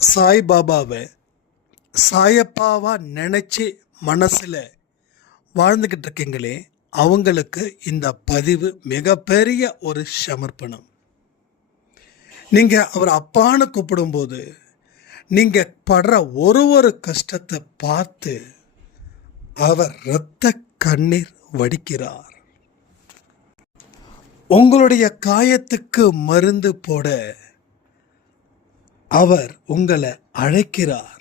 சாய்பாபாவை சாயப்பாவா நினச்சி மனசில் வாழ்ந்துக்கிட்டு இருக்கீங்களே, அவங்களுக்கு இந்த பதிவு மிகப்பெரிய ஒரு சமர்ப்பணம். நீங்கள் அவர் அப்பான்னு கூப்பிடும்போது நீங்கள் படுற ஒரு கஷ்டத்தை பார்த்து அவர் இரத்த கண்ணீர் வடிக்கிறார். உங்களுடைய காயத்துக்கு மருந்து போட அவர் உங்களை அழைக்கிறார்,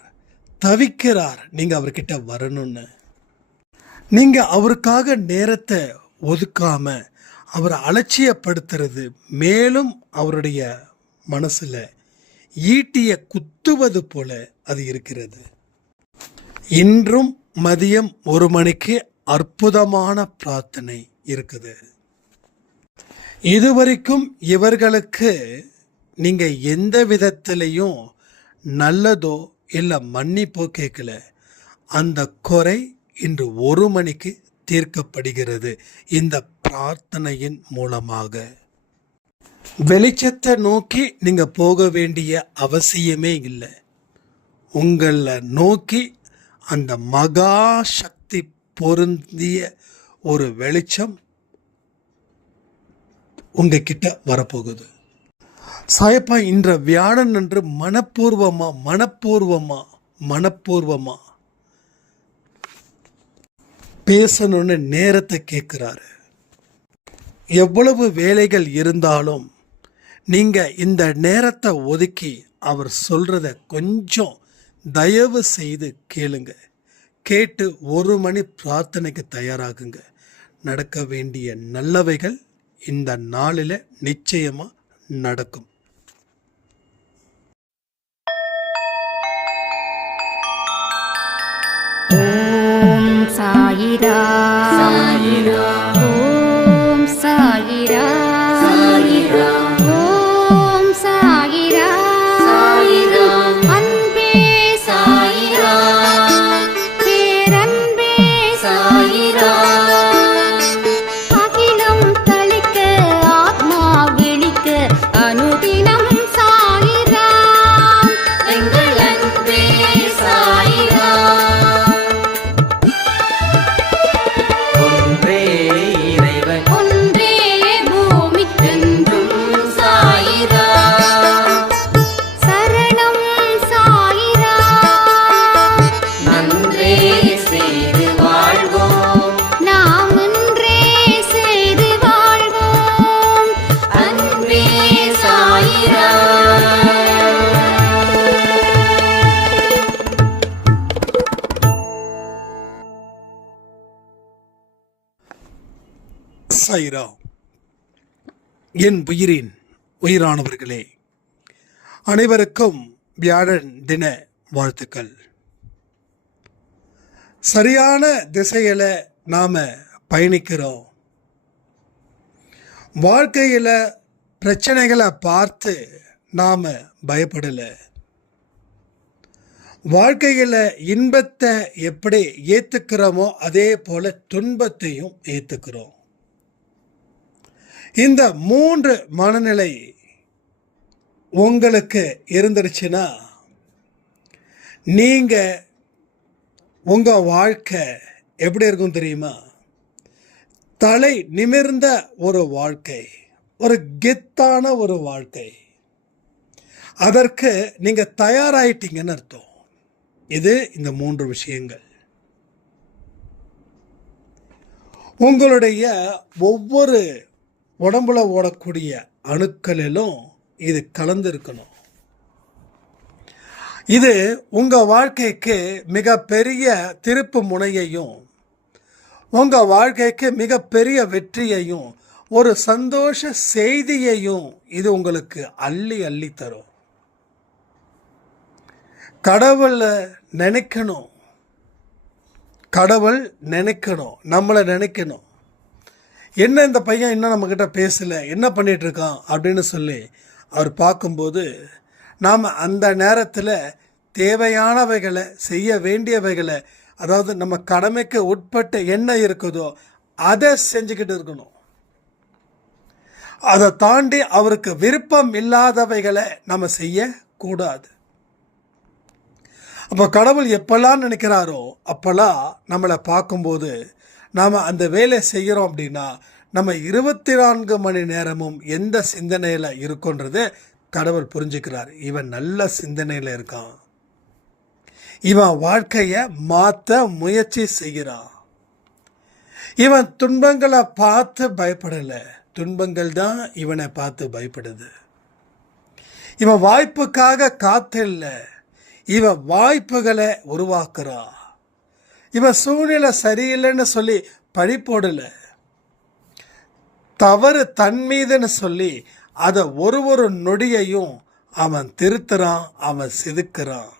தவிக்கிறார் நீங்கள் அவர்கிட்ட வரணும்னு. நீங்கள் அவருக்காக நேரத்தை ஒதுக்காம அவரை அலட்சியப்படுத்துறது மேலும் அவருடைய மனசில் ஈட்டிய குத்துவது போல அது இருக்கிறது. இன்றும் மதியம் 1 மணிக்கு அற்புதமான பிரார்த்தனை இருக்குது. இதுவரைக்கும் இவர்களுக்கு நீங்கள் எந்த விதத்திலையும் நல்லதோ இல்லை மன்னிப்போ கேட்கல. அந்த குறை இன்று 1 மணிக்கு தீர்க்கப்படுகிறது இந்த பிரார்த்தனையின் மூலமாக. வெளிச்சத்தை நோக்கி நீங்கள் போக வேண்டிய அவசியமே இல்லை. உங்களை நோக்கி அந்த மகா சக்தி பொருந்திய ஒரு வெளிச்சம் உங்ககிட்ட வரப்போகுது. சாயப்பா இன்ற வியாழன் அன்று மனப்பூர்வமா பேசணும்னு நேரத்தை கேட்குறாரு. எவ்வளவு வேலைகள் இருந்தாலும் நீங்கள் இந்த நேரத்தை ஒதுக்கி அவர் சொல்கிறத கொஞ்சம் தயவு செய்து கேளுங்க. கேட்டு 1 மணி பிரார்த்தனைக்கு தயாராகுங்க. நடக்க வேண்டிய நல்லவைகள் இந்த நாளில் நிச்சயமாக நடக்கும். ஓம் சாயிரா சாயிரா, ஓம் சாயிரா சாயிரா, ஓம் சாயிரா சாயிரா, அன்பே சாயிரா, பேரன்பே சாயிரா, அகிலம் தளிக்க ஆத்மா விழிக்க அனுதினம் சாயிரா, எங்கள் அன்பே சாயிரா. சாயிரா. என் உயிரானவர்களே, அனைவருக்கும் வியாழன் தின வாழ்த்துக்கள். சரியான திசையில் நாம் பயணிக்கிறோம். வாழ்க்கையில் பிரச்சனைகளை பார்த்து நாம் பயப்படலை. வாழ்க்கையில் இன்பத்தை எப்படி ஏற்றுக்கிறோமோ அதே போல் துன்பத்தையும் ஏற்றுக்கிறோம். இந்த 3 மனநிலை உங்களுக்கு இருந்துருச்சுன்னா நீங்கள் உங்கள் வாழ்க்கை எப்படி இருக்கும் தெரியுமா? தலை நிமிர்ந்த ஒரு வாழ்க்கை, ஒரு கெத்தான ஒரு வாழ்க்கை. அதற்கு நீங்கள் தயாராயிட்டீங்கன்னு அர்த்தம். இது இந்த 3 விஷயங்கள் உங்களுடைய ஒவ்வொரு உடம்புல ஓடக்கூடிய அணுக்களிலும் இது கலந்துருக்கணும். இது உங்கள் வாழ்க்கைக்கு மிகப்பெரிய திருப்பு முனையையும் உங்கள் வாழ்க்கைக்கு மிகப்பெரிய வெற்றியையும் ஒரு சந்தோஷ செய்தியையும் இது உங்களுக்கு அள்ளி அள்ளி தரும். கடவுளை நினைக்கணும், நம்மளை நினைக்கணும். என்ன இந்த பையன் இன்னும் நம்மக்கிட்ட பேசலை, என்ன பண்ணிகிட்டு இருக்கான் அப்படின்னு சொல்லி அவர் பார்க்கும்போது நாம் அந்த நேரத்தில் தேவையானவைகளை செய்ய வேண்டியவைகளை, அதாவது நம்ம கடமைக்கு உட்பட்டு என்ன இருக்குதோ அதை செஞ்சுக்கிட்டு இருக்கணும். அதை தாண்டி அவருக்கு விருப்பம் இல்லாதவைகளை நம்ம செய்யக்கூடாது. அப்போ கடவுள் எப்பெல்லாம் நினைக்கிறாரோ அப்போல்லாம் நம்மளை பார்க்கும்போது நாம் அந்த வேலை செய்கிறோம் அப்படின்னா நம்ம 24 மணி நேரமும் எந்த சிந்தனையில் இருக்கோன்றதை கடவுள் புரிஞ்சுக்கிறார். இவன் நல்ல சிந்தனையில் இருக்கான், இவன் வாழ்க்கையை மாற்ற முயற்சி செய்கிறான், இவன் துன்பங்களை பார்த்து பயப்படலை, துன்பங்கள் தான் இவனை பார்த்து பயப்படுது. இவன் வாய்ப்புக்காக காத்தில்லை, இவன் வாய்ப்புகளை உருவாக்குறான். இவன் சூழ்நிலை சரியில்லைன்னு சொல்லி பழி போடலை, தவறு தன் மீதுன்னு சொல்லி அதை ஒரு நொடியையும் அவன் திருத்துறான், அவன் செதுக்குறான்.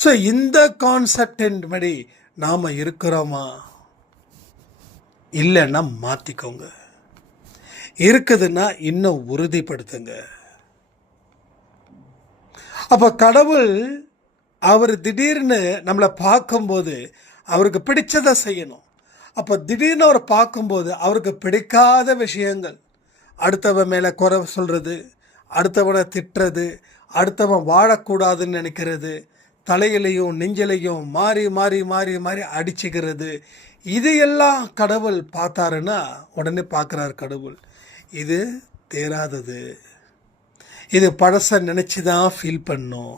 ஸோ இந்த கான்செப்டின் படி நாம் இருக்கிறோமா? இல்லைன்னா மாற்றிக்கோங்க, இருக்குதுன்னா இன்னும் உறுதிப்படுத்துங்க. அப்போ கடவுள் அவர் திடீர்னு நம்மளை பார்க்கும்போது அவருக்கு பிடிச்சதை செய்யணும். அப்போ திடீர்னு அவர் பார்க்கும்போது அவருக்கு பிடிக்காத விஷயங்கள், அடுத்தவன் மேலே குறை சொல்கிறது, அடுத்தவனை திட்டுறது, அடுத்தவன் வாழக்கூடாதுன்னு நினைக்கிறது, தலையிலையும் நெஞ்சிலையும் மாறி மாறி மாறி மாறி அடிச்சுக்கிறது, இது எல்லாம் கடவுள் பார்த்தாருன்னா உடனே பார்க்குறாரு கடவுள், இது தேராதது, இது பழசை நினச்சி தான் ஃபீல் பண்ணும்,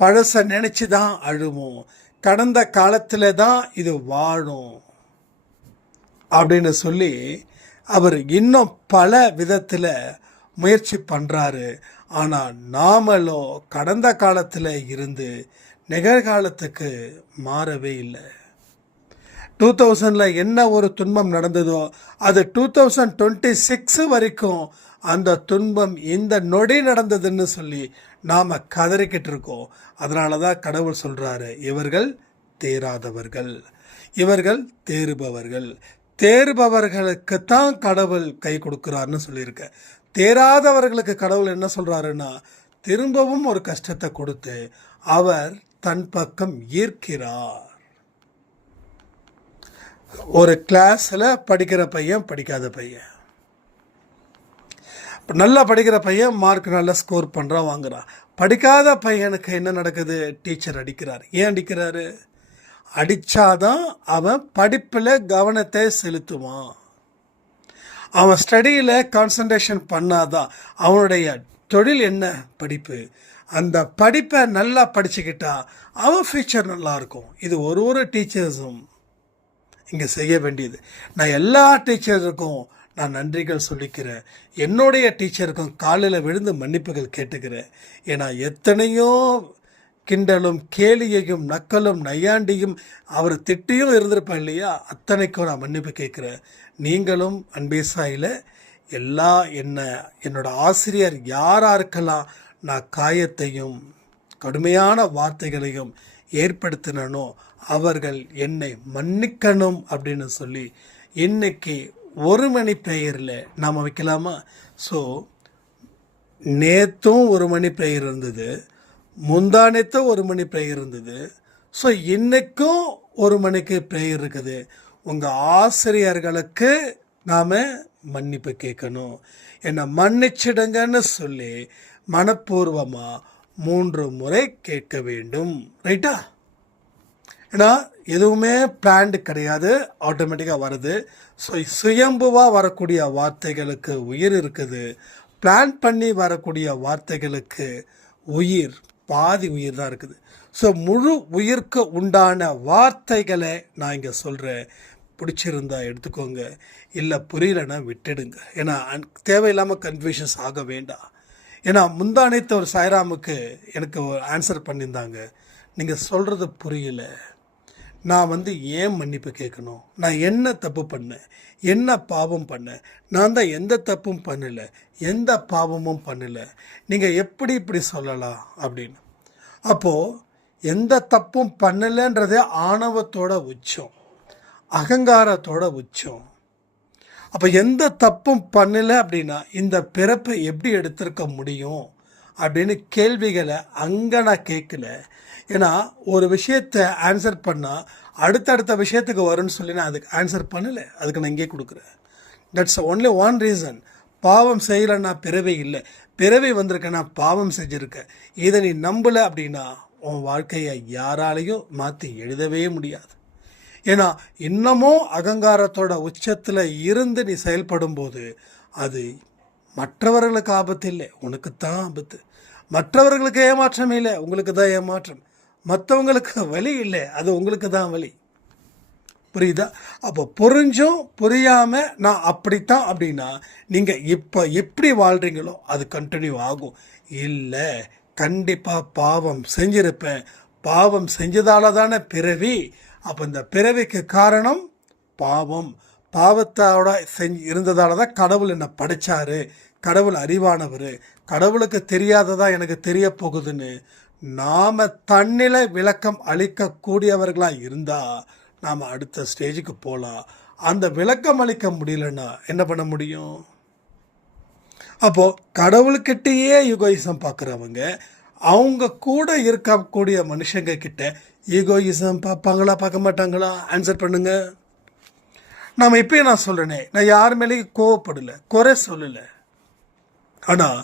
பழசை நினச்சி தான் அழுவும், கடந்த காலத்தில் தான் இது வாழும் அப்படின்னு சொல்லி அவர் இன்னும் பல விதத்தில் முயற்சி பண்ணுறாரு. ஆனால் நாமளோ கடந்த காலத்தில் இருந்து நிகழ்காலத்துக்கு மாறவே இல்லை. 2000 என்ன ஒரு துன்பம் நடந்ததோ அது 2026 வரைக்கும் அந்த துன்பம் இந்த நொடி நடந்ததுன்னு சொல்லி நாம் கதறிக்கிட்டு இருக்கோம். அதனால தான் கடவுள் சொல்கிறாரு, இவர்கள் தேராதவர்கள், இவர்கள் தேறுபவர்கள். தேறுபவர்களுக்கு தான் கடவுள் கை கொடுக்குறாருன்னு சொல்லியிருக்க. தேராதவர்களுக்கு கடவுள் என்ன சொல்கிறாருன்னா, திரும்பவும் ஒரு கஷ்டத்தை கொடுத்து அவர் தன் பக்கம் ஈர்க்கிறார். ஒரு கிளாஸில் படிக்கிற பையன், படிக்காத பையன், நல்லா படிக்கிற பையன் மார்க் நல்லா ஸ்கோர் பண்ணுறான், வாங்குறான். படிக்காத பையனுக்கு என்ன நடக்குது? டீச்சர் அடிக்கிறார். ஏன் அடிக்கிறாரு? அடித்தாதான் அவன் படிப்பில் கவனத்தை செலுத்துவான், அவன் ஸ்டடியில் கான்சன்ட்ரேஷன் பண்ணாதான். அவனுடைய தொழில் என்ன? படிப்பு. அந்த படிப்பை நல்லா படிச்சுக்கிட்டா அவன் ஃபியூச்சர் நல்லாயிருக்கும். இது ஒரு டீச்சர்ஸும் இங்கே செய்ய வேண்டியது. நான் எல்லா டீச்சருக்கும் நான் நன்றிகள் சொல்லிக்கிறேன், என்னுடைய டீச்சருக்கும் காலில் விழுந்து மன்னிப்புகள் கேட்டுக்கிறேன். ஏன்னா எத்தனையோ கிண்டலும் கேலியையும் நக்கலும் நையாண்டியும் அவர் திட்டியும் இருந்திருப்பேன் இல்லையா, அத்தனைக்கும் நான் மன்னிப்பு கேட்குறேன். நீங்களும் அன்பேசாயில் எல்லா என்னோட ஆசிரியர் யாராருக்கெல்லாம் நான் காயத்தையும் கடுமையான வார்த்தைகளையும் ஏற்படுத்தினோ அவர்கள் என்னை மன்னிக்கணும் அப்படின்னு சொல்லி இன்னைக்கு 1 மணி ப்ரேயரில் நாம் வைக்கலாமா? ஸோ நேற்றும் 1 மணி ப்ரேயர் இருந்தது, முந்தானத்தும் 1 மணி ப்ரேயர் இருந்தது. ஸோ இன்றைக்கும் 1 மணிக்கு ப்ரேயர் இருக்குது. உங்கள் ஆசிரியர்களுக்கு நாம் மன்னிப்பு கேட்கணும், என்னை மன்னிச்சிடுங்கன்னு சொல்லி மனப்பூர்வமாக 3 முறை கேட்க வேண்டும். ரைட்டா? ஏன்னா எதுவுமே பிளான்டு கிடையாது, ஆட்டோமேட்டிக்காக வருது. ஸோ சுயம்புவாக வரக்கூடிய வார்த்தைகளுக்கு உயிர் இருக்குது, பிளான் பண்ணி வரக்கூடிய வார்த்தைகளுக்கு உயிர் பாதி உயிர் தான் இருக்குது. ஸோ முழு உயிருக்கு உண்டான வார்த்தைகளை நான் இங்கே சொல்கிறேன். பிடிச்சிருந்தா எடுத்துக்கோங்க, இல்லை புரியலைன்னா விட்டுடுங்க. ஏன்னா தேவையில்லாமல் கன்ஃபியூஷன்ஸ் ஆக வேண்டாம். ஏன்னா முந்தானத்து ஒரு சாய்ராமுக்கு எனக்கு ஒரு ஆன்சர் பண்ணியிருந்தாங்க, நீங்கள் சொல்கிறது புரியல, நான் ஏன் மன்னிப்பு கேட்கணும், நான் என்ன தப்பு பண்ணேன், என்ன பாவம் பண்ணேன், நான் தான் எந்த தப்பும் பண்ணலை, எந்த பாவமும் பண்ணலை, நீங்கள் எப்படி இப்படி சொல்லலாம் அப்படின்னு. அப்போது எந்த தப்பும் பண்ணலைன்றதே ஆணவத்தோட உச்சம், அகங்காரத்தோட உச்சம். அப்போ எந்த தப்பும் பண்ணலை அப்படின்னா இந்த பிறப்பை எப்படி எடுத்திருக்க முடியும் அப்படின்னு கேள்விகளை அங்கே நான் கேட்கல. ஏன்னா ஒரு விஷயத்தை ஆன்சர் பண்ணால் அடுத்தடுத்த விஷயத்துக்கு வரும்னு சொல்லி நான் அதுக்கு ஆன்சர் பண்ணலை, அதுக்கு நான் இங்கே கொடுக்குறேன். That's only one reason. பாவம் செய்யலைன்னா பிறவி இல்லை, பிறவி வந்திருக்கேன்னா பாவம் செஞ்சுருக்கேன். இதை நீ நம்பலை அப்படின்னா உன் வாழ்க்கையை யாராலையும் மாற்றி எழுதவே முடியாது. ஏன்னா இன்னமும் அகங்காரத்தோட உச்சத்தில் இருந்து நீ செயல்படும் போது அது மற்றவர்களுக்கு ஆபத்து இல்லை, உனக்கு தான் ஆபத்து. மற்றவர்களுக்கு ஏமாற்றம் இல்லை, உங்களுக்கு தான் ஏமாற்றம். மற்றவங்களுக்கு வலி இல்லை, அது உங்களுக்கு தான் வலி. புரியுதா? அப்போ புரிஞ்சும் புரியாமல் நான் அப்படித்தான் அப்படின்னா நீங்கள் இப்போ எப்படி வாழ்கிறீங்களோ அது கண்டினியூ ஆகும். இல்லை, கண்டிப்பாக பாவம் செஞ்சிருப்பேன், பாவம் செஞ்சதால தானே பிறவி. அப்போ இந்த பிறவிக்கு காரணம் பாவம். பாவத்தோட இருந்ததால தான் கடவுள் என்னை படைச்சாரு, கடவுள் அறிவானவர், கடவுளுக்கு தெரியாததா எனக்கு தெரிய போகுதுன்னு நாம் தன்னிலை விளக்கம் அளிக்கக்கூடியவர்களாக இருந்தால் நாம் அடுத்த ஸ்டேஜுக்கு போகலாம். அந்த விளக்கம் அளிக்க முடியலன்னா என்ன பண்ண முடியும்? அப்போது கடவுள்கிட்டயே ஈகோயிசம் பார்க்குறவங்க அவங்க கூட இருக்கக்கூடிய மனுஷங்க கிட்ட ஈகோயிசம் பார்ப்பாங்களா பார்க்க மாட்டாங்களா? ஆன்சர் பண்ணுங்க. நம்ம இப்போயே நான் சொல்கிறேனே, நான் யார் மேலேயும் கோவப்படலை, குறை சொல்லலை. ஆனால்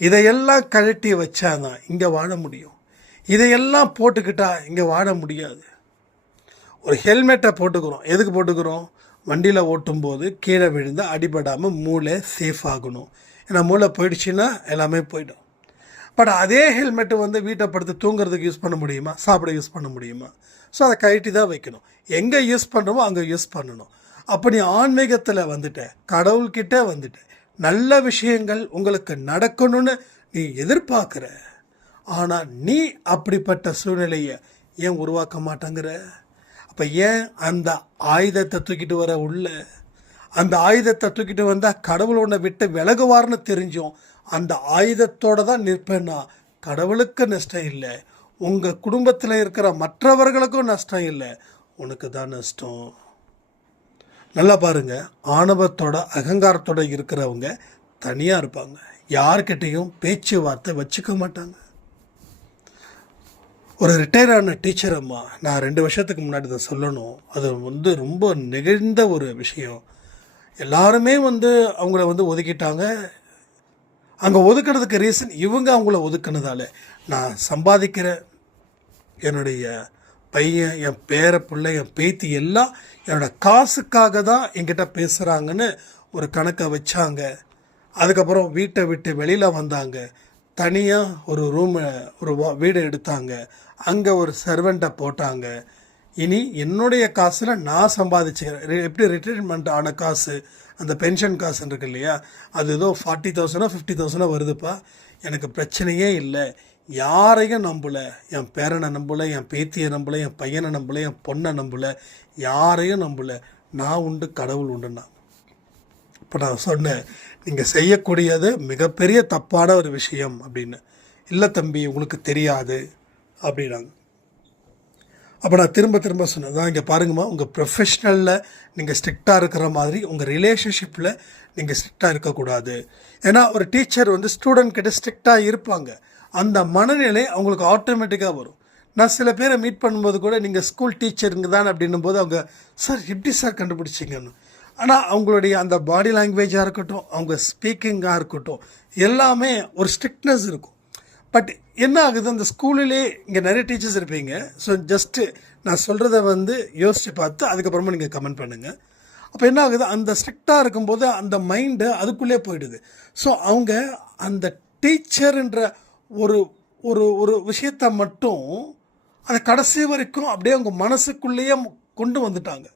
இதையெல்லாம் கழட்டி வச்சாதான் இங்கே வாழ முடியும். இதையெல்லாம் போட்டுக்கிட்டா இங்கே வாழ முடியாது. ஒரு ஹெல்மெட்டை போட்டுக்கிறோம், எதுக்கு போட்டுக்கிறோம்? வண்டியில் ஓட்டும்போது கீழே விழுந்து அடிபடாமல் மூளை சேஃப் ஆகணும். ஏன்னா மூளை போயிடுச்சுன்னா எல்லாமே போயிடும். பட் அதே ஹெல்மெட்டு வந்து வீட்டை படுத்து தூங்குறதுக்கு யூஸ் பண்ண முடியுமா? சாப்பிட யூஸ் பண்ண முடியுமா? ஸோ அதை கழட்டி தான் வைக்கணும். எங்கே யூஸ் பண்ணுறோமோ அங்கே யூஸ் பண்ணணும். அப்போ நீ ஆன்மீகத்தில் வந்துட்ட, கடவுள்கிட்ட வந்துட்ட, நல்ல விஷயங்கள் உங்களுக்கு நடக்கணும்னு நீ எதிர்பார்க்குற. ஆனால் நீ அப்படிப்பட்ட சூழ்நிலையை ஏன் உருவாக்க மாட்டேங்கிற? அப்போ ஏன் அந்த ஆயுதத்தை தூக்கிட்டு வர உள்ள? அந்த ஆயுதத்தை தூக்கிட்டு வந்தால் கடவுள் உன்னை விட்டு விலகுவார்னு தெரிஞ்சும் அந்த ஆயுதத்தோடு தான் நிற்பேன்னா கடவுளுக்கு நஷ்டம் இல்லை, உங்கள் குடும்பத்தில் இருக்கிற மற்றவர்களுக்கும் நஷ்டம் இல்லை, உனக்கு தான் நஷ்டம். நல்லா பாருங்கள், ஆணவத்தோட அகங்காரத்தோட இருக்கிறவங்க தனியாக இருப்பாங்க, யார்கிட்டையும் பேச்சுவார்த்தை வச்சுக்க மாட்டாங்க. ஒரு ரிட்டையர் ஆன டீச்சர் அம்மா, நான் 2 வருஷத்துக்கு முன்னாடி இதை சொல்லணும், அது வந்து ரொம்ப நெகிழ்ந்த ஒரு விஷயம். எல்லாருமே அவங்கள ஒதுக்கிட்டாங்க. அங்கே ஒதுக்கிறதுக்கு ரீசன் இவங்க அவங்கள ஒதுக்கினதால நான் சம்பாதிக்கிற என்னுடைய பையன், என் பேர பிள்ளை, என் பேத்தி எல்லாம் என்னோட காசுக்காக தான் என்கிட்ட பேசுகிறாங்கன்னு ஒரு கணக்கை வச்சாங்க. அதுக்கப்புறம் வீட்டை விட்டு வெளியில் வந்தாங்க, தனியாக ஒரு ரூமை ஒரு வீடு எடுத்தாங்க, அங்கே ஒரு சர்வெண்ட்டை போட்டாங்க. இனி என்னுடைய காசில் நான் சம்பாதிச்சுக்கிறேன். எப்படி ரிட்டைர்மெண்ட் ஆன காசு, அந்த பென்ஷன் காசுன்னு இருக்கு இல்லையா, அது ஏதோ 40,000 50,000 வருதுப்பா, எனக்கு பிரச்சனையே இல்லை. யாரையும் நம்பலை, என் பேரனை நம்பலை, என் பேத்தியை நம்பலை, என் பையனை நம்பலை, என் பொண்ணை நம்பலை, யாரையும் நம்பலை, நான் உண்டு கடவுள் உண்டுன்னா. இப்போ நான் சொன்னேன், நீங்கள் செய்யக்கூடியது மிகப்பெரிய தப்பான ஒரு விஷயம் அப்படின்னு. இல்லை தம்பி, உங்களுக்கு தெரியாது அப்படின்னாங்க. அப்போ நான் திரும்ப திரும்ப சொன்னேன் தான், இங்கே பாருங்கம்மா, உங்கள் ப்ரொஃபஷ்னலில் நீங்கள் ஸ்ட்ரிக்டாக இருக்கிற மாதிரி உங்கள் ரிலேஷன்ஷிப்பில் நீங்கள் ஸ்ட்ரிக்டாக இருக்கக்கூடாது. ஏன்னா ஒரு டீச்சர் ஸ்டூடெண்ட் கிட்ட ஸ்ட்ரிக்டாக இருப்பாங்க, அந்த மனநிலை அவங்களுக்கு ஆட்டோமேட்டிக்காக வரும். நான் சில பேரை மீட் பண்ணும்போது கூட நீங்கள் ஸ்கூல் டீச்சருங்க தான் அப்படின்னும் போது அவங்க, சார் எப்படி சார் கண்டுபிடிச்சிங்கன்னு. ஆனால் அவங்களுடைய அந்த பாடி லாங்குவேஜாக இருக்கட்டும், அவங்க ஸ்பீக்கிங்காக இருக்கட்டும், எல்லாமே ஒரு ஸ்ட்ரிக்ட்னஸ் இருக்கும். பட் என்ன ஆகுது, அந்த ஸ்கூலிலே இங்கே நிறைய டீச்சர்ஸ் இருப்பீங்க. ஸோ ஜஸ்ட்டு நான் சொல்கிறத யோசித்து பார்த்து அதுக்கப்புறமா நீங்கள் கமெண்ட் பண்ணுங்கள். அப்போ என்ன ஆகுது, அந்த ஸ்ட்ரிக்டாக இருக்கும்போது அந்த மைண்டு அதுக்குள்ளே போயிடுது. ஸோ அவங்க அந்த டீச்சர்ன்ற ஒரு ஒரு ஒரு விஷயத்தை மட்டும் அதை கடைசி வரைக்கும் அப்படியே அவங்க மனசுக்குள்ளேயே கொண்டு வந்துட்டாங்க.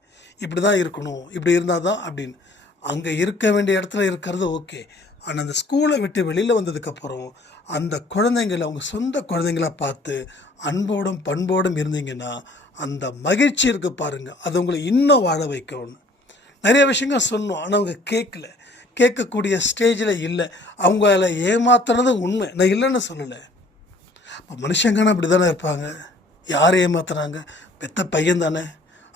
இப்படி தான் இருக்கணும், இப்படி இருந்தால் தான் அப்படின்னு. அங்கே இருக்க வேண்டிய இடத்துல இருக்கிறது ஓகே. ஆனால் அந்த ஸ்கூலை விட்டு வெளியில் வந்ததுக்கப்புறம் அந்த குழந்தைங்களை அவங்க சொந்த குழந்தைங்கள பார்த்து அன்போடும் பண்போடும் இருந்தீங்கன்னா அந்த மகிழ்ச்சி இருக்குது பாருங்கள், அது உங்களை இன்னும் வாழ வைக்கணும்னு நிறைய விஷயங்கள் சொன்னோம். ஆனால் அவங்க கேட்கக்கூடிய ஸ்டேஜில் இல்லை. அவங்கள ஏமாத்துறது உண்மை, நான் இல்லைன்னு சொல்லலை. அப்போ மனுஷங்கன்னா அப்படி தானே இருப்பாங்க. யார் ஏமாத்துறாங்க? பெத்த பையன் தானே.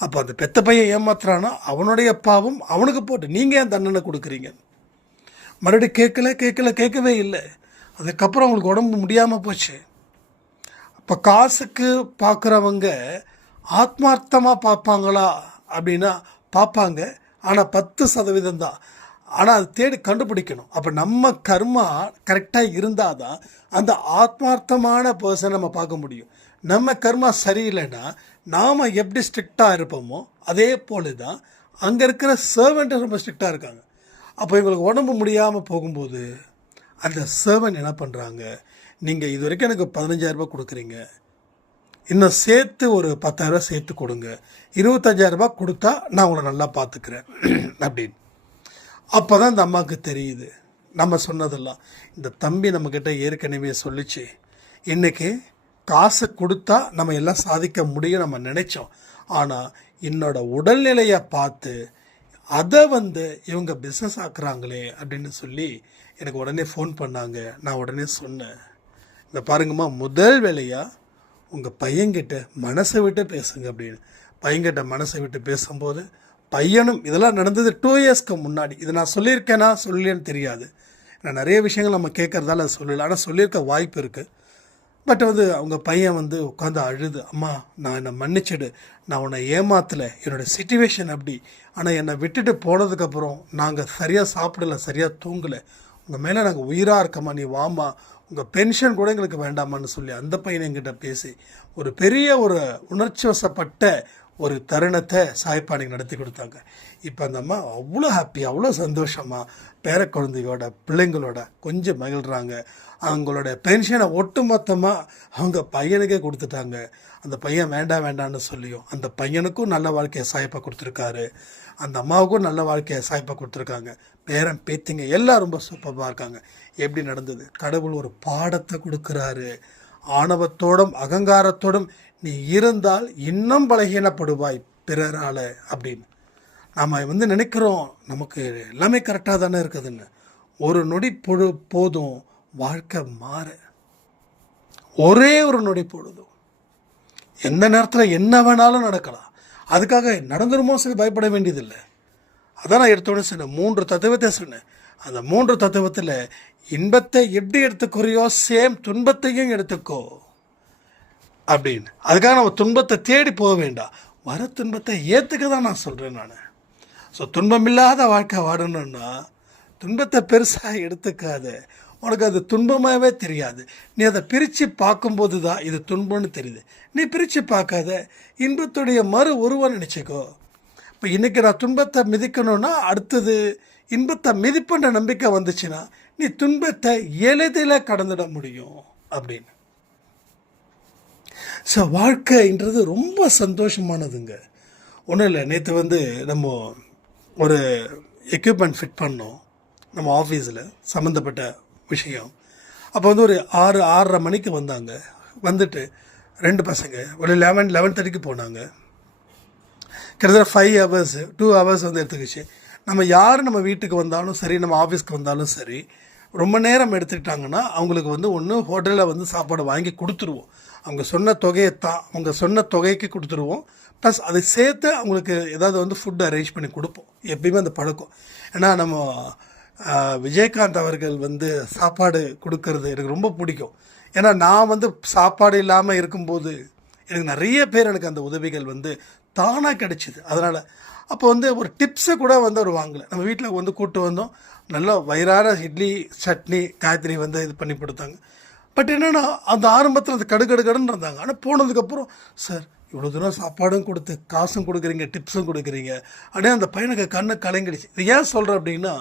அப்போ அந்த பெத்த பையன் ஏமாத்துறானா அவனுடைய பாவம் அவனுக்கு போட்டு நீங்கள் ஏன் தண்டனை கொடுக்குறீங்க? மறுபடியும் கேட்கவே இல்லை. அதுக்கப்புறம் அவங்களுக்கு உடம்பு முடியாமல் போச்சு. அப்போ காசுக்கு பார்க்குறவங்க ஆத்மார்த்தமாக பார்ப்பாங்களா அப்படின்னா பார்ப்பாங்க, ஆனால் 10% தான். ஆனால் அது தேடி கண்டுபிடிக்கணும். அப்போ நம்ம கர்மா கரெக்டாக இருந்தால் தான் அந்த ஆத்மார்த்தமான பர்சன் நம்ம பார்க்க முடியும். நம்ம கர்மா சரியில்லைன்னா நாம் எப்படி ஸ்ட்ரிக்டாக இருப்போமோ அதே போல தான் அங்கே இருக்கிற சர்வெண்ட்டு ரொம்ப ஸ்ட்ரிக்டாக இருக்காங்க. அப்போ இவங்களுக்கு உடம்பு முடியாமல் போகும்போது அந்த சர்வெண்ட் என்ன பண்ணுறாங்க, நீங்கள் இது வரைக்கும் எனக்கு 15,000 ரூபாய் கொடுக்குறீங்க, இன்னும் சேர்த்து ஒரு 10,000 ரூபாய் சேர்த்து கொடுங்க, 25,000 ரூபாய் கொடுத்தா நான் உங்களை நல்லா பார்த்துக்கிறேன் அப்படின்னு. அப்போ தான் இந்த அம்மாவுக்கு தெரியுது நம்ம சொன்னதெல்லாம். இந்த தம்பி நம்மக்கிட்ட ஏற்கனவே சொல்லிச்சு, இன்றைக்கி காசு கொடுத்தா நம்ம எல்லாம் சாதிக்க முடியும் நம்ம நினச்சோம். ஆனால் என்னோட உடல்நிலையை பார்த்து அதை இவங்க பிஸ்னஸ் ஆக்குறாங்களே அப்படின்னு சொல்லி எனக்கு உடனே ஃபோன் பண்ணாங்க. நான் உடனே சொன்னேன், இந்த பாருங்கம்மா, முதல் வேலையாக உங்கள் பையன்கிட்ட மனசை விட்டு பேசுங்க அப்படின்னு. பையன்கிட்ட மனசை விட்டு பேசும்போது பையனும், இதெல்லாம் நடந்தது 2 இயர்ஸ்க்கு முன்னாடி, இதை நான் சொல்லியிருக்கேனா சொல்லலைன்னு தெரியாது. நான் நிறைய விஷயங்கள் நம்ம கேட்குறதால அதை சொல்லலை, ஆனால் சொல்லியிருக்க வாய்ப்பு இருக்குது. பட் அவங்க பையன் உட்காந்து அழுது, அம்மா நான் என்னை மன்னிச்சிடு, நான் உன்னை ஏமாத்தலை, என்னோடய சிச்சுவேஷன் அப்படி, ஆனால் என்னை விட்டுட்டு போனதுக்கப்புறம் நாங்கள் சரியாக சாப்பிடலை, சரியாக தூங்கலை, உங்கள் மேலே நாங்கள் உயிராக இருக்கம்மா, நீ வாமா, உங்கள் பென்ஷன் கூட எங்களுக்கு வேண்டாமான்னு சொல்லி அந்த பையனை என்கிட்ட பேசி ஒரு பெரிய ஒரு உணர்ச்சி வசப்பட்ட ஒரு தருணத்தை சாய்ப்பானிக்கு நடத்தி கொடுத்தாங்க. இப்போ அந்த அம்மா அவ்வளோ ஹாப்பி, அவ்வளோ சந்தோஷமாக பேர குழந்தையோட பிள்ளைங்களோட கொஞ்சம் மகிழ்கிறாங்க. அவங்களோட பென்ஷனை ஒட்டுமொத்தமாக அவங்க பையனுக்கே கொடுத்துட்டாங்க. அந்த பையன் வேண்டாம் வேண்டான்னு சொல்லியும் அந்த பையனுக்கும் நல்ல வாழ்க்கையை சாய்ப்பாக கொடுத்துருக்காரு, அந்த அம்மாவுக்கும் நல்ல வாழ்க்கையை சாய்ப்பாக கொடுத்துருக்காங்க. பேரன் பேத்திங்க எல்லாம் ரொம்ப சூப்பராக இருக்காங்க. எப்படி நடந்தது? கடவுள் ஒரு பாடத்தை கொடுக்குறாரு. ஆணவத்தோடும் அகங்காரத்தோடும் நீ இருந்தால் இன்னும் பலகீனப்படுவாய் பிறரால் அப்படின்னு. நாம் நினைக்கிறோம் நமக்கு எல்லாமே கரெக்டாக தானே இருக்குதுன்னு. ஒரு நொடி போதும் வாழ்க்கை மாற. ஒரே ஒரு நொடி பொழுதும் எந்த நேரத்தில் என்ன வேணாலும் நடக்கலாம். அதுக்காக நடந்துருமோ சரி பயப்பட வேண்டியதில்லை. அதான் நான் எடுத்தோடனே சொன்னேன், 3 தத்துவத்தை சொன்னேன். அந்த 3 தத்துவத்தில் இன்பத்தை எப்படி எடுத்துக்கிறியோ சேம் துன்பத்தையும் எடுத்துக்கோ அப்படின்னு. அதுக்காக நம்ம துன்பத்தை தேடி போக வேண்டாம், வர துன்பத்தை ஏற்றுக்க தான் நான் சொல்கிறேன் நான். ஸோ துன்பமில்லாத வாழ்க்கை வாடணுன்னா துன்பத்தை பெருசாக எடுத்துக்காத. உனக்கு அது துன்பமாகவே தெரியாது. நீ அதை பிரித்து பார்க்கும்போது தான் இது துன்பம்னு தெரியுது. நீ பிரித்து பார்க்காத, இன்பத்துடைய மறு உருவம் நினச்சிக்கோ. இப்போ இன்றைக்கி நான் துன்பத்தை மிதிக்கணும்னா அடுத்தது இன்பத்தை மிதிப்புன்ற நம்பிக்கை வந்துச்சுன்னா நீ துன்பத்தை எளிதில் கடந்துட முடியும் அப்படின்னு. ஸோ வாழ்க்கைன்றது ரொம்ப சந்தோஷமானதுங்க. ஒன்றும் இல்லை, நேற்று நம்ம ஒரு எக்யூப்மெண்ட் ஃபிட் பண்ணோம் நம்ம ஆஃபீஸில் சம்மந்தப்பட்ட விஷயம். அப்போ ஒரு 6:30 மணிக்கு வந்தாங்க. வந்துட்டு 2 பசங்க ஒரு 11:30க்கு போனாங்க. கிட்டத்தட்ட 5 ஹவர்ஸ் 2 ஹவர்ஸ் எடுத்துக்கிச்சு. நம்ம வீட்டுக்கு வந்தாலும் சரி, நம்ம ஆஃபீஸ்க்கு வந்தாலும் சரி, ரொம்ப நேரம் எடுத்துக்கிட்டாங்கன்னா அவங்களுக்கு ஒன்று ஹோட்டலில் சாப்பாடு வாங்கி கொடுத்துருவோம். அவங்க சொன்ன தொகைக்கு கொடுத்துருவோம். ப்ளஸ் அதை சேர்த்து அவங்களுக்கு ஏதாவது ஃபுட் அரேஞ்ச் பண்ணி கொடுப்போம். எப்பயுமே அந்த பழக்கம். ஏன்னா நம்ம விஜயகாந்த் அவர்கள் சாப்பாடு கொடுக்கறது எனக்கு ரொம்ப பிடிக்கும். ஏன்னா நான் சாப்பாடு இல்லாமல் இருக்கும்போது எனக்கு நிறைய பேர் எனக்கு அந்த உதவிகள் தானாக கிடச்சிது. அதனால் அப்போ ஒரு டிப்ஸை கூட அவர் வாங்கலை. நம்ம வீட்டில் கூப்பிட்டு வந்தோம், நல்லா வயிறார இட்லி சட்னி காய்கறி இது பண்ணி கொடுத்தாங்க. பட் என்னென்னா அந்த ஆரம்பத்தில் அது கடுன்னு இருந்தாங்க. ஆனால் போனதுக்கப்புறம், சார் இவ்வளோ தூரம் சாப்பாடும் கொடுத்து காசும் கொடுக்குறீங்க, டிப்ஸும் கொடுக்குறீங்க அப்படியே அந்த பையனுக்கு கண்ணு கலங்கிடுச்சு. இது ஏன் சொல்கிறேன் அப்படின்னா,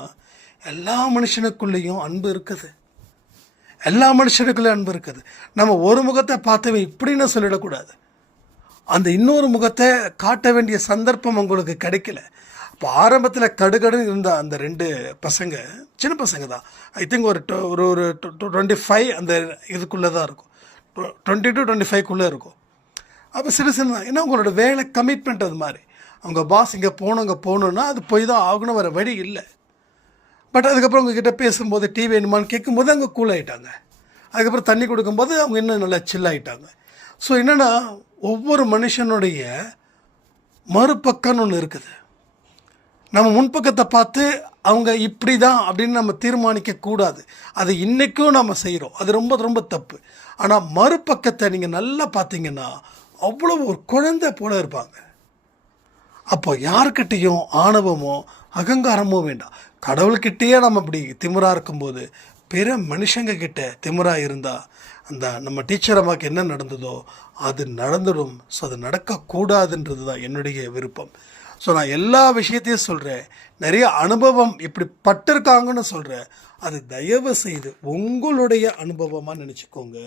எல்லா மனுஷனுக்குள்ளேயும் அன்பு இருக்குது. நம்ம ஒரு முகத்தை பார்த்தவன் இப்படின்னு சொல்லிடக்கூடாது. அந்த இன்னொரு முகத்தை காட்ட வேண்டிய சந்தர்ப்பம் உங்களுக்கு கிடைக்கல. அப்போ ஆரம்பத்தில் கடுகடுன்னு இருந்த அந்த 2 பசங்க, சின்ன பசங்க தான், ஐ திங்க் ஒரு 25 அந்த இதுக்குள்ளே தான் இருக்கும், 20 to 25க்குள்ளே இருக்கும். அப்போ சின்ன ஏன்னா அவங்களோட வேலை கமிட்மெண்ட் அது மாதிரி. அவங்க பாஸ் இங்கே போகணுன்னா அது போய் தான் ஆகணும், வர வழி இல்லை. பட் அதுக்கப்புறம் உங்ககிட்ட பேசும்போது டீ வேணுமான்னு கேட்கும்போது அவங்க கூல் ஆகிட்டாங்க. அதுக்கப்புறம் தண்ணி கொடுக்கும்போது அவங்க இன்னும் நல்லா சில் ஆகிட்டாங்க. ஸோ என்னென்னா ஒவ்வொரு மனுஷனுடைய மறுபக்கம்னு ஒன்று இருக்குது. நம்ம முன்பக்கத்தை பார்த்து அவங்க இப்படி தான் அப்படின்னு நம்ம தீர்மானிக்கக்கூடாது. அது இன்றைக்கும் நம்ம செய்கிறோம், அது ரொம்ப ரொம்ப தப்பு. ஆனால் மறுபக்கத்தை நீங்கள் நல்லா பார்த்தீங்கன்னா அவ்வளோ ஒரு குழந்தை போல இருப்பாங்க. அப்போ யார்கிட்டையும் ஆணவமோ அகங்காரமும் வேண்டாம். கடவுள்கிட்டயே நம்ம அப்படி திமிராக இருக்கும்போது பிற மனுஷங்க கிட்ட திமிராக இருந்தால் அந்த நம்ம டீச்சர் அம்மாவுக்கு என்ன நடந்ததோ அது நடந்துடும். ஸோ அது நடக்கக்கூடாதுன்றது தான் என்னுடைய விருப்பம். ஸோ நான் எல்லா விஷயத்தையும் சொல்கிறேன், நிறைய அனுபவம் இப்படி பட்டிருக்காங்கன்னு சொல்கிறேன். அது தயவு செய்து உங்களுடைய அனுபவமாக நினச்சிக்கோங்க.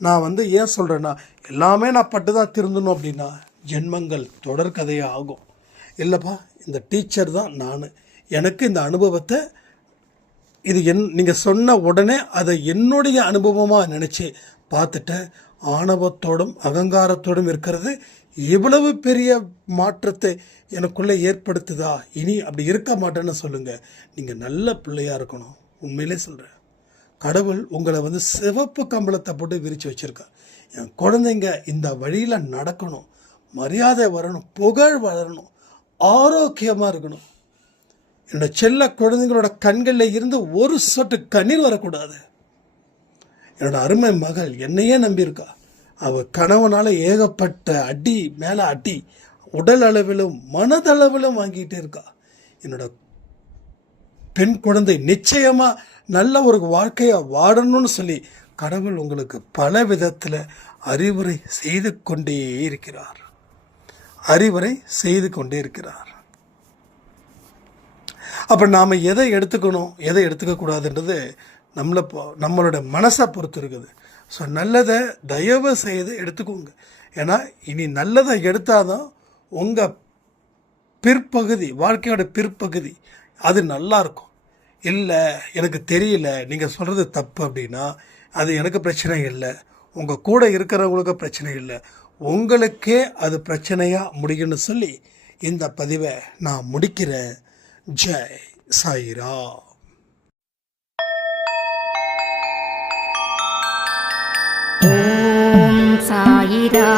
நான் ஏன் சொல்கிறேன்னா, எல்லாமே நான் பட்டு தான் திருந்தணும் அப்படின்னா ஜென்மங்கள் தொடர் கதையாக ஆகும். இல்லைப்பா, இந்த டீச்சர் தான் நான், எனக்கு இந்த அனுபவத்தை இது நீங்கள் சொன்ன உடனே அதை என்னுடைய அனுபவமாக நினச்சி பார்த்துட்டேன். ஆணவத்தோடும் அகங்காரத்தோடும் இருக்கிறது இவ்வளவு பெரிய மாற்றத்தை எனக்குள்ளே ஏற்படுத்துதா? இனி அப்படி இருக்க மாட்டேன்னு சொல்லுங்கள். நீங்கள் நல்ல பிள்ளையாக இருக்கணும். உண்மையிலே சொல்கிறேன், கடவுள் உங்களை சிவப்பு கம்பளத்தை போட்டு விரித்து வச்சுருக்கார். என் குழந்தைங்க இந்த வழியில் நடக்கணும், மரியாதை வரணும், புகழ் வளரணும், ஆரோக்கியமாக இருக்கணும். என்னோட செல்ல குழந்தைங்களோட கண்களில் இருந்து ஒரு சொட்டு கண்ணீர் வரக்கூடாது. என்னோட அருமை மகள் என்னையே நம்பியிருக்கா. அவள் கணவனால் ஏகப்பட்ட அடி மேலே அடி, உடல் அளவிலும் மனதளவிலும் வாங்கிட்டு இருக்கா. என்னோட பெண் குழந்தை நிச்சயமாக நல்ல ஒரு வாழ்க்கையை வாழணும்னு சொல்லி கடவுள் உங்களுக்கு பல விதத்தில் அறிவுரை செய்து கொண்டே இருக்கிறார். அப்போ நாம் எதை எடுத்துக்கணும், எதை எடுத்துக்கக்கூடாதுன்றது நம்மளோட மனசை பொறுத்து இருக்குது. ஸோ நல்லதை தயவு செய்து எடுத்துக்கோங்க. ஏன்னா இனி நல்லதை எடுத்தால் தான் உங்கள் பிற்பகுதி, வாழ்க்கையோட பிற்பகுதி அது நல்லாயிருக்கும். இல்லை எனக்கு தெரியல, நீங்கள் சொல்கிறது தப்பு அப்படின்னா அது எனக்கு பிரச்சனை இல்லை, உங்கள் கூட இருக்கிறவங்களுக்கு பிரச்சனை இல்லை, உங்களுக்கே அது பிரச்சனையாக முடியும்னு சொல்லி இந்த பதிவை நான் முடிக்கிறேன். ஜெய் சாய்ராம். ஓம் சாயிரா.